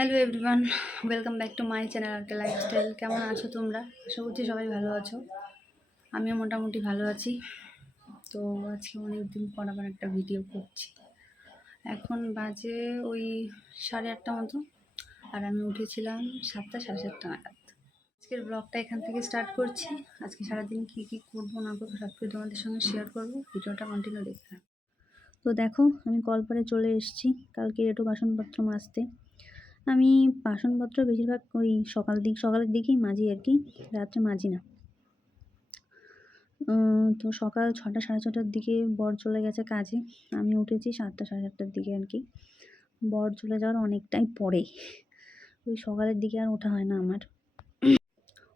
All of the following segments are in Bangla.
Hello everyone, welcome back to my channel RK lifestyle. কেমন আছো তোমরা? আশা করছি সবাই ভালো আছো। আমিও মোটামুটি ভালো আছি। তো আজকে অনেক দিন পর আবার একটা ভিডিও করছি। এখন বাজে ওই 8:30 মতো, আর আমি উঠেছিলাম 7টা সাড়ে 7টা নাগাদ। আজকের ব্লগটা এখান থেকে স্টার্ট করছি। আজকে সারাদিন কী কী করবো না করবো সব কিছু তোমাদের সঙ্গে শেয়ার করবো। ভিডিওটা কন্টিনিউ দেখতে। তো দেখো, আমি কলপারে চলে এসেছি কালকে একটু বাসনপত্র মাজতে। আমি বাসনপত্র বেশিরভাগ ওই সকালের দিকেই মাজি আর কি, রাত্রে মাজি না। তো সকাল 6টা সাড়ে 6টার দিকে বর চলে গেছে কাজে। আমি উঠেছি 7টা সাড়ে 7টার দিকে আর কি। বর চলে যাওয়ার অনেকটাই পরে, ওই সকালের দিকে আর ওঠা হয় না আমার।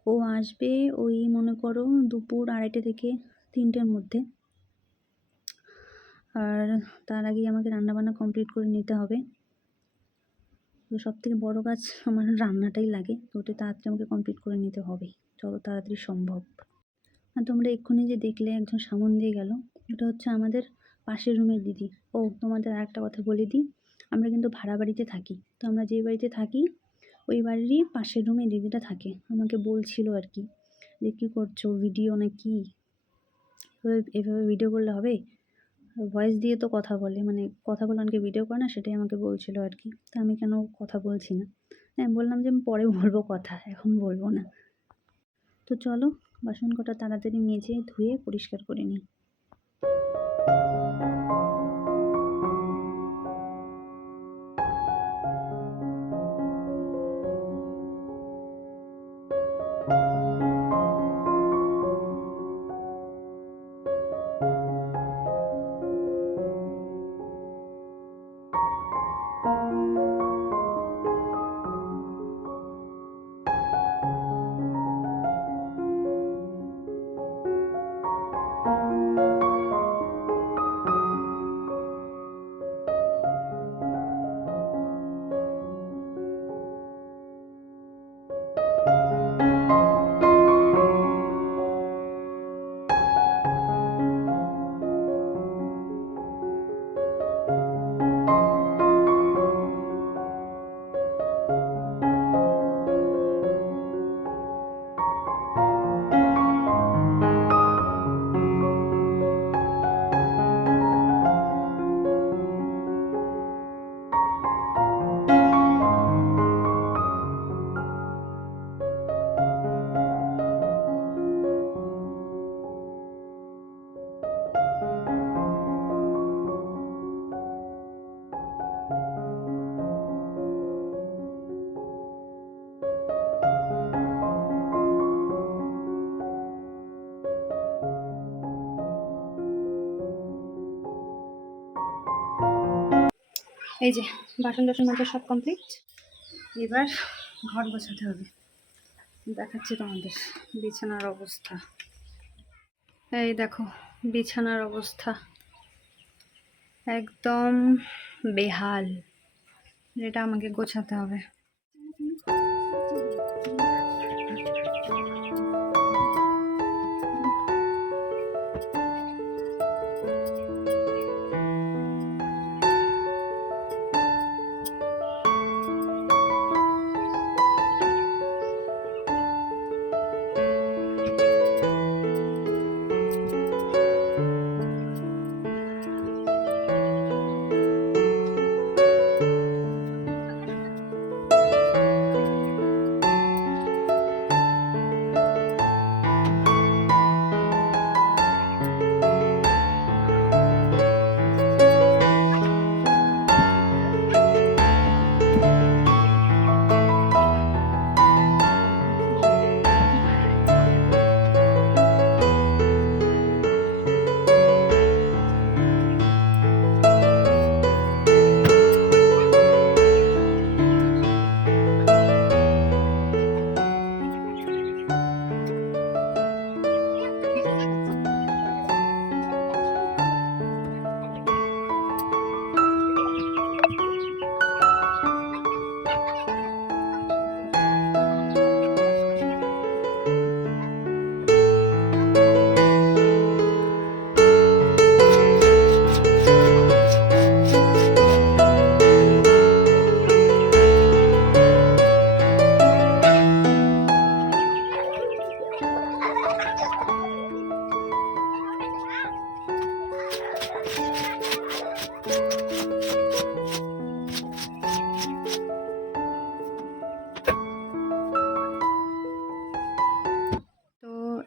ও আসবে ওই মনে করো দুপুর 2:30 থেকে 3টের মধ্যে। আর তার আগেই আমাকে রান্নাবান্না কমপ্লিট করে নিতে হবে। তো সবথেকে বড় কাজ আমার রান্নাটাই লাগে, তো ওটা তাড়াতাড়ি আমাকে কমপ্লিট করে নিতে হবে, যত তাড়াতাড়ি সম্ভব। আর তোমরা এক্ষুনি যে দেখলে একজন সামন দিয়ে গেল, এটা হচ্ছে আমাদের পাশের রুমের দিদি। ও তোমাদের আরেকটা কথা বলে দিই, আমরা কিন্তু ভাড়া বাড়িতে থাকি। তো আমরা যে বাড়িতে থাকি ওই বাড়িরই পাশের রুমে দিদিটা থাকে। আমাকে বলছিল আর কি যে কী করছো, ভিডিও না কি, এভাবে ভিডিও করলে হবে? ভয়েস দিয়ে তো কথা বলে, মানে কথা বলে অনেকে ভিডিও করে না, সেটাই আমাকে বলছিল আর কি। তা আমি কেন কথা বলছি না, হ্যাঁ বললাম যে আমি পরে বলবো কথা, এখন বলবো না। তো চলো বাসন কটা তাড়াতাড়ি মেজে ধুয়ে পরিষ্কার করে নিই। এই যে বাসন মাজা সব কমপ্লিট, এবার ঘর গোছাতে হবে। দেখাচ্ছি তোমাদের বিছানার অবস্থা। এই দেখো বিছানার অবস্থা একদম বেহাল, এটা আমাকে গোছাতে হবে।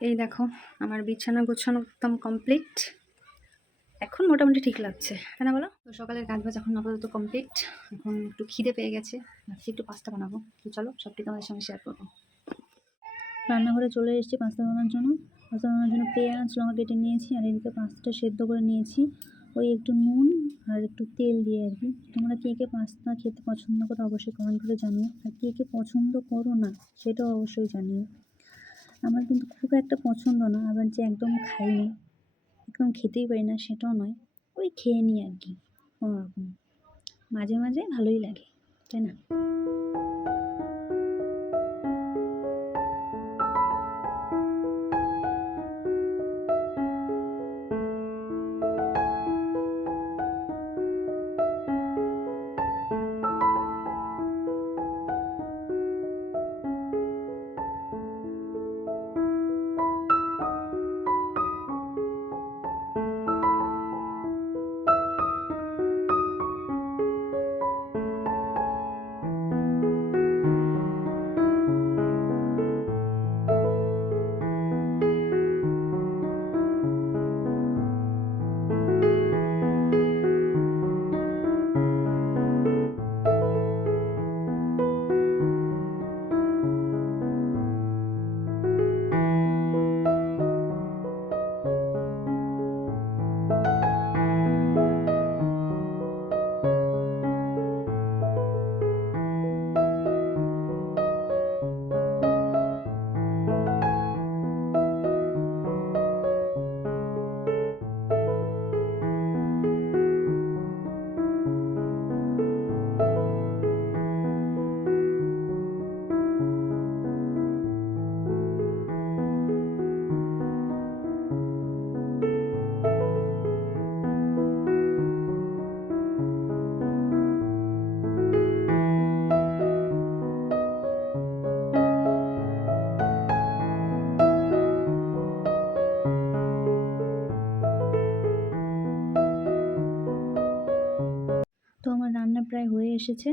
এই দেখো আমার বিছানা গোছানো একদম কমপ্লিট। এখন মোটামুটি ঠিক লাগছে, তাই না বলো? তো সকালের কাজ বাজ এখন আপাতত কমপ্লিট। এখন একটু খিদে পেয়ে গেছে, ভাবছি একটু পাস্তা বানাবো। তো চলো সবটি তোমাদের সঙ্গে শেয়ার করবো। রান্নাঘরে চলে এসেছি পাস্তা বানানোর জন্য। পাস্তা বানানোর জন্য পেঁয়াজ লঙ্কা কেটে নিয়েছি, আর এদিকে পাস্তাটা সেদ্ধ করে নিয়েছি ওই একটু নুন আর একটু তেল দিয়ে আর কি। তোমরা কে কে পাস্তা খেতে পছন্দ করো অবশ্যই কমেন্ট করে জানিও, আর কে কে পছন্দ করো না সেটাও অবশ্যই জানিও। আমার কিন্তু খুব একটা পছন্দ না, আবার যে একদম খাই না, একদম খেতেই পারি না সেটাও নয়, ওই খেয়ে নিই আর কি কোনোরকম। মাঝে মাঝে ভালোই লাগে, তাই না? তো আমার রান্না প্রায় হয়ে এসেছে,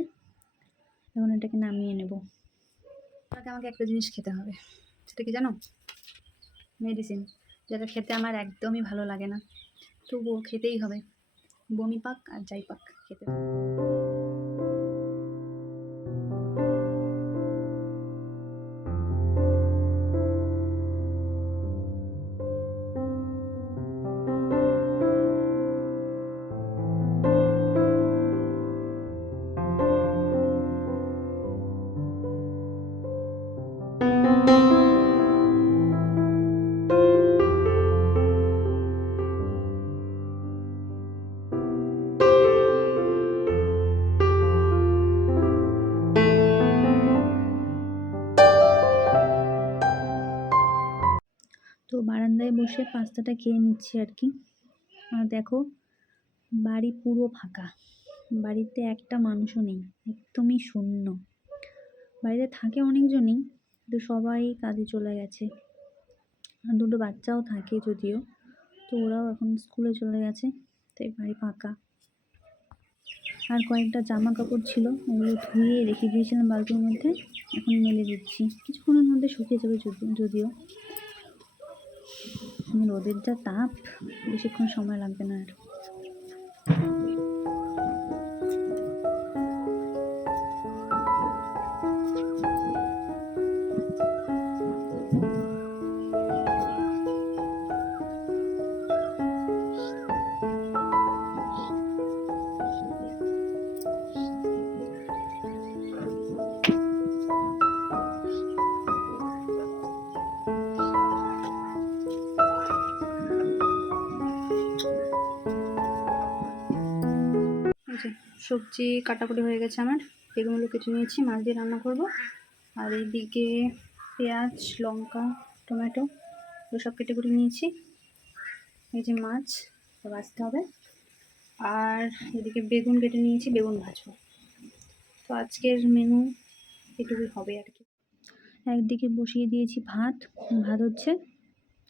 এখন এটাকে নামিয়ে নেব। আমাকে একটা জিনিস খেতে হবে, সেটা কি জানো? মেডিসিন, যেটা খেতে আমার একদমই ভালো লাগে না, তবুও খেতেই হবে। বমি পাক আর যাই পাক খেতে হবে। তো বারান্দায় বসে পাস্তাটা খেয়ে নিচ্ছি আর কি। আর দেখো বাড়ি পুরো ফাঁকা, বাড়িতে একটা মানুষও নেই, একদমই শূন্য। বাড়িতে থাকে অনেকজনই, কিন্তু সবাই কাজে চলে গেছে। আর দুটো বাচ্চাও থাকে যদিও, তো ওরাও এখন স্কুলে চলে গেছে, তাই বাড়ি ফাঁকা। আর কয়েকটা জামা কাপড় ছিল, ওগুলো ধুয়ে রেখে দিয়েছিলাম বালতির মধ্যে, এখন মেলে দিচ্ছি। কিছুক্ষণের মধ্যে শুকিয়ে যাবে যদিও। রোদের যা তাপ, বেশিক্ষণ সময় লাগবে না আর। সবজি কাটাকুটি হয়ে গেছে আমার, বেগুনগুলো কেটে নিয়েছি, মাছ দিয়ে রান্না করব। আর এইদিকে পেঁয়াজ লঙ্কা টমেটো এগুলো সব কেটে কুটে নিয়েছি। এই যে মাছ ভাজতে হবে, আর এদিকে বেগুন কেটে নিয়েছি, বেগুন ভাজবো। তো আজকের মেনু এটুকুই হবে আর কি। একদিকে বসিয়ে দিয়েছি ভাত হচ্ছে,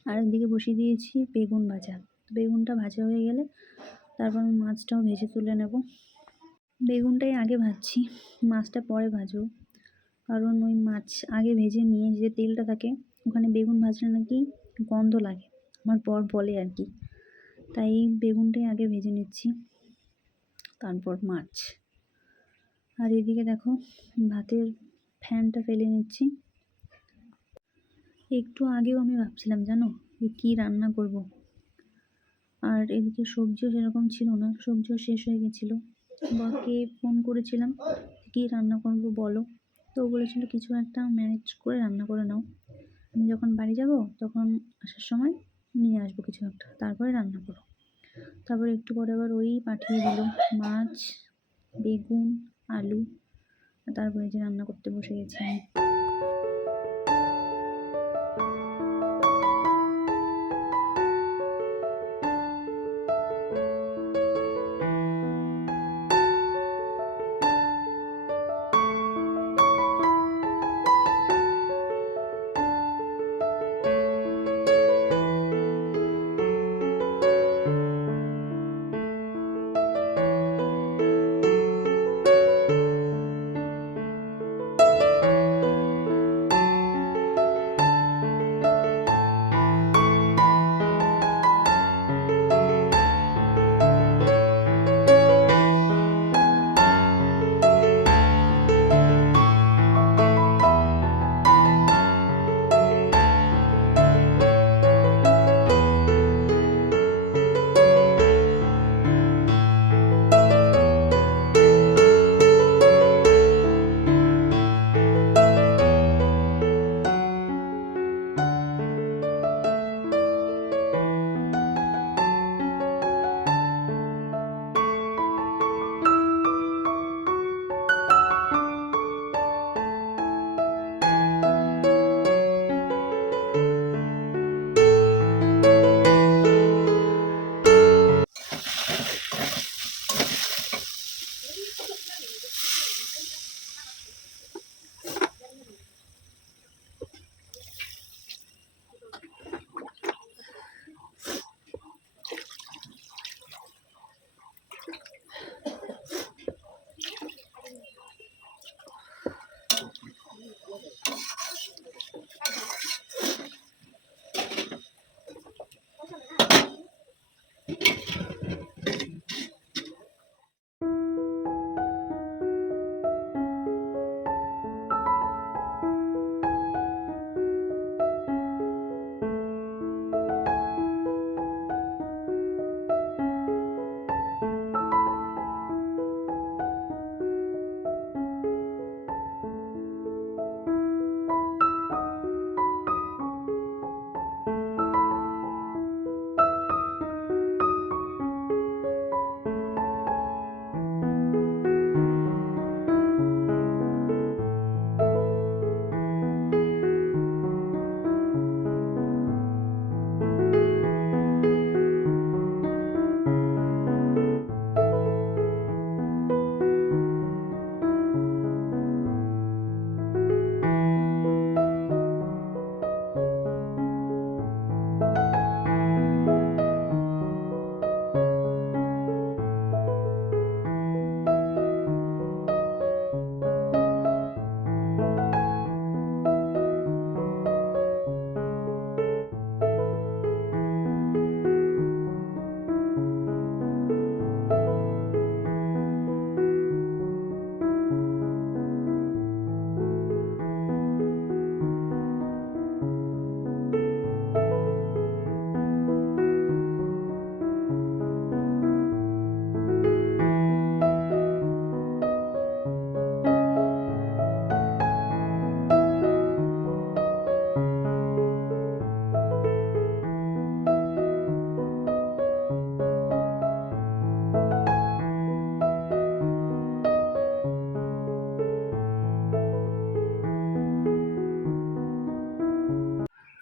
আর একদিকে বসিয়ে দিয়েছি বেগুন ভাজা। বেগুনটা ভাজা হয়ে গেলে তারপর মাছটাও ভেজে তুলে নেব। বেগুনটাই আগে ভাজছি, মাছটা পরে ভাজবো, কারণ ওই মাছ আগে ভেজে নিয়ে যে তেলটা থাকে ওখানে বেগুন ভাজলে নাকি গন্ধ লাগে, আমার বর বলে আর কি। তাই বেগুনটাই আগে ভেজে নিচ্ছি, তারপর মাছ। আর এদিকে দেখো ভাতের ফ্যানটা ফেলে নিচ্ছি। একটু আগেও আমি ভাবছিলাম জানো যে কী রান্না করব, আর এদিকে সবজিও সেরকম ছিল না, সবজিও শেষ হয়ে গেছিলো। বরকে ফোন করেছিলাম কী রান্না করব বলো, তো ও বলেছিল কিছু একটা ম্যানেজ করে রান্না করে নাও, আমি যখন বাড়ি যাব তখন আসার সময় নিয়ে আসবো কিছু একটা, তারপরে রান্না করো। তারপরে একটু পরে আবার ওই পাঠিয়ে দিল মাছ, বেগুন, আলু, তারপরে যে রান্না করতে বসে গেছি আমি।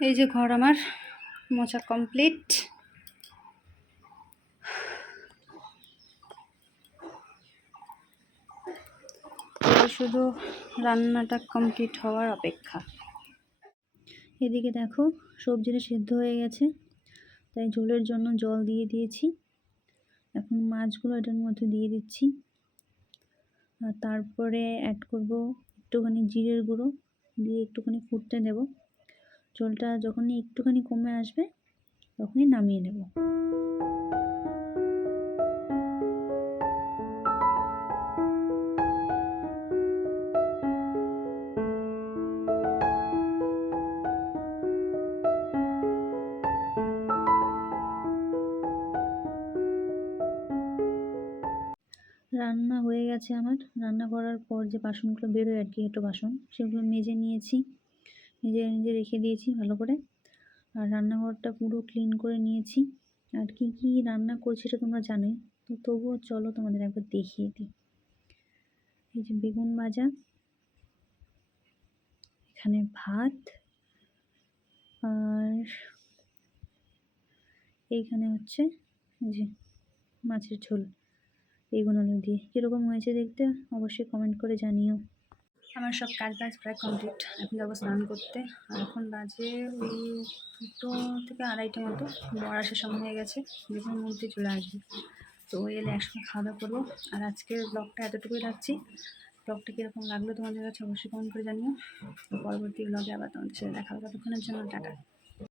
এই যে ঘর আমার মোছা কমপ্লিট। শুধু রান্নাটা কমপ্লিট হওয়ার অপেক্ষা। এদিকে দেখো সবজিটা সিদ্ধ হয়ে গেছে, তাই ঝোলের জন্য জল দিয়ে দিয়েছি। এখন মাছগুলো এটার মধ্যে দিয়ে দিচ্ছি, আর তারপরে অ্যাড করব একটুখানি জিরের গুঁড়ো দিয়ে একটুখানি ফুটতে দেব। ঝোলটা যখনই একটুখানি কমে আসবে তখনই নামিয়ে নেব। রান্না হয়ে গেছে আমার। রান্না করার পর যে বাসনগুলো বেরোয় আর কি, এঁটো বাসন, সেগুলো মেজে নিয়েছি। মেজে রেখে দিয়েছি ভালো করে। আর রান্নাঘরটা পুরো ক্লিন করে নিয়েছি। আর কী কী রান্না করছি সেটা তোমরা জানোই, তো তবুও চলো তোমাদের একবার দেখিয়ে দিই। এই যে বেগুন ভাজা, এখানে ভাত, আর এইখানে হচ্ছে যে মাছের ঝোল বেগুন আলু দিয়ে। কীরকম হয়েছে দেখতে অবশ্যই কমেন্ট করে জানিও। আমার সব কাজ প্রায় কমপ্লিট। এখন যাবো স্নান করতে। আর এখন বাজে ওই 2টো থেকে 2:30 মতো। বর আসার সময় হয়ে গেছে, যেকোনো মুহূর্তে চলে আসবে। তো এলে একসঙ্গে খাওয়া দাওয়া করবো। আর আজকের ব্লগটা এতটুকুই রাখছি। ব্লগটা কীরকম লাগলো তোমাদের কাছে অবশ্যই কমেন্ট করে জানিও। পরবর্তী ব্লগে আবার তোমাদের সাথে দেখা হবে। ততক্ষণের জন্য টাটা।